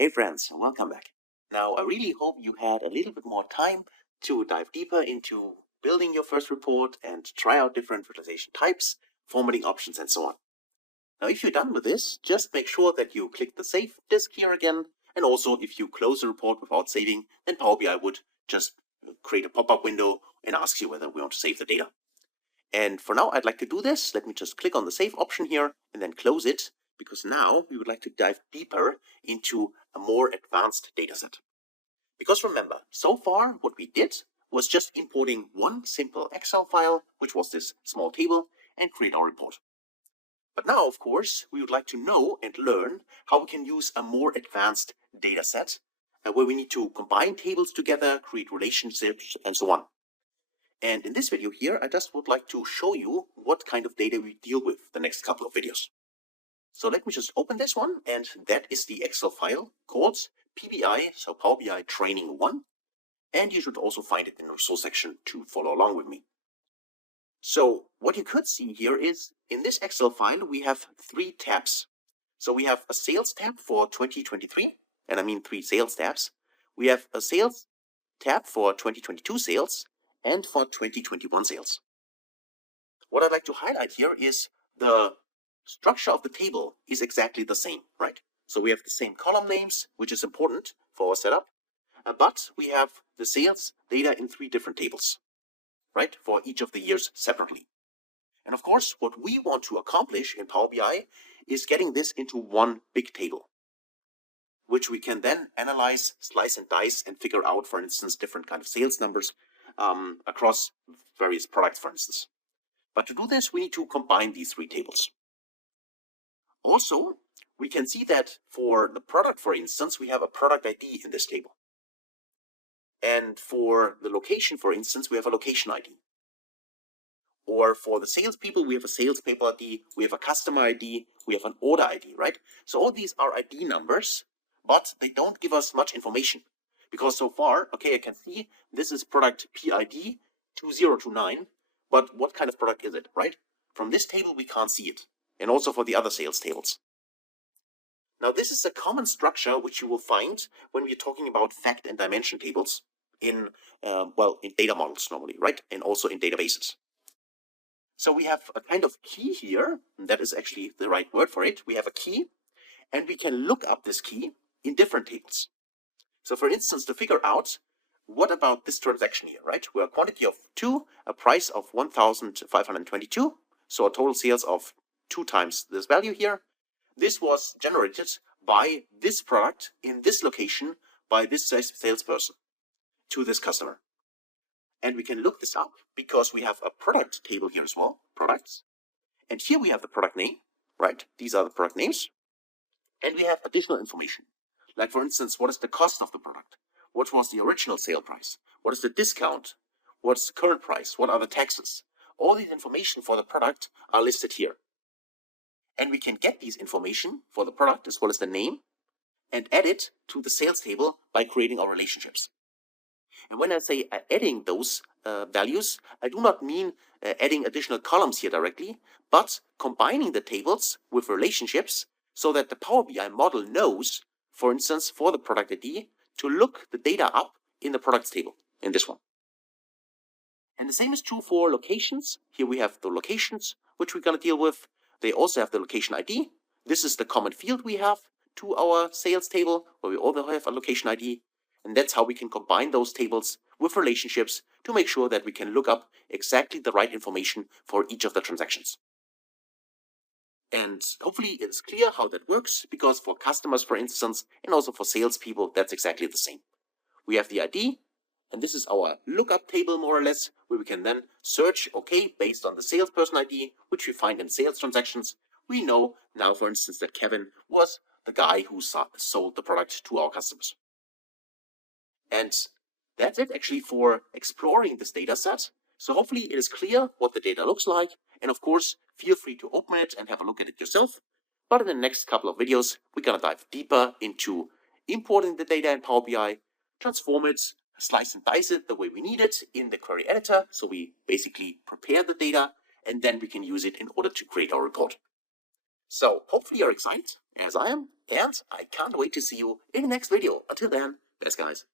Hey friends, welcome back. Now, I really hope you had a little bit more time to dive deeper into building your first report and try out different visualization types, formatting options, and so on. Now, if you're done with this, just make sure that you click the Save disk here again. And also, if you close the report without saving, then Power BI would just create a pop-up window and ask you whether we want to save the data. And for now, I'd like to do this. Let me just click on the Save option here and then close it, because now we would like to dive deeper into a more advanced dataset. Because remember, so far what we did was just importing one simple Excel file, which was this small table, and create our report. But now, of course, we would like to know and learn how we can use a more advanced dataset, where we need to combine tables together, create relationships, and so on. And in this video here, I just would like to show you what kind of data we deal with the next couple of videos. So let me just open this one, and that is the Excel file called PBI, so Power BI Training 1. And you should also find it in the resource section to follow along with me. So what you could see here is, in this Excel file, we have 3 tabs. So we have a sales tab for 2023, and I mean 3 sales tabs. We have a sales tab for 2022 sales, and for 2021 sales. What I'd like to highlight here is the structure of the table is exactly the same, right? So we have the same column names, which is important for our setup, but we have the sales data in 3 different tables, right? For each of the years separately. And of course, what we want to accomplish in Power BI is getting this into one big table, which we can then analyze, slice and dice, and figure out, for instance, different kind of sales numbers across various products, for instance. But to do this, we need to combine these 3 tables. Also, we can see that for the product, for instance, we have a product ID in this table. And for the location, for instance, we have a location ID. Or for the salespeople, we have a salespeople ID, we have a customer ID, we have an order ID, right? So all these are ID numbers, but they don't give us much information. Because so far, okay, I can see this is product PID 2029, but what kind of product is it, right? From this table, we can't see it. And also for the other sales tables. Now, this is a common structure which you will find when we're talking about fact and dimension tables in data models normally, right? And also in databases. So we have a kind of key here, and that is actually the right word for it. We have a key, and we can look up this key in different tables. So for instance, to figure out what about this transaction here, right? We're a quantity of 2, a price of 1,522, so a total sales of 2 times this value here. This was generated by this product in this location by this salesperson to this customer. And we can look this up because we have a product table here as well, products. And here we have the product name, right? These are the product names. And we have additional information. Like, for instance, what is the cost of the product? What was the original sale price? What is the discount? What's the current price? What are the taxes? All these information for the product are listed here. And we can get these information for the product as well as the name and add it to the sales table by creating our relationships. And when I say adding those values, I do not mean adding additional columns here directly, but combining the tables with relationships so that the Power BI model knows, for instance, for the product ID, to look the data up in the products table, in this one. And the same is true for locations. Here we have the locations, which we're going to deal with. They also have the location ID. This is the common field we have to our sales table, where we also have a location ID. And that's how we can combine those tables with relationships to make sure that we can look up exactly the right information for each of the transactions. And hopefully it's clear how that works, because for customers, for instance, and also for salespeople, that's exactly the same. We have the ID, and this is our lookup table, more or less, where we can then search, okay, based on the salesperson ID, which we find in sales transactions. We know now, for instance, that Kevin was the guy who sold the product to our customers. And that's it actually for exploring this data set. So hopefully it is clear what the data looks like. And of course, feel free to open it and have a look at it yourself. But in the next couple of videos, we're going to dive deeper into importing the data in Power BI, transform it, slice and dice it the way we need it in the query editor. So we basically prepare the data, and then we can use it in order to create our report. So hopefully you're excited as I am, and I can't wait to see you in the next video. Until then, best guys.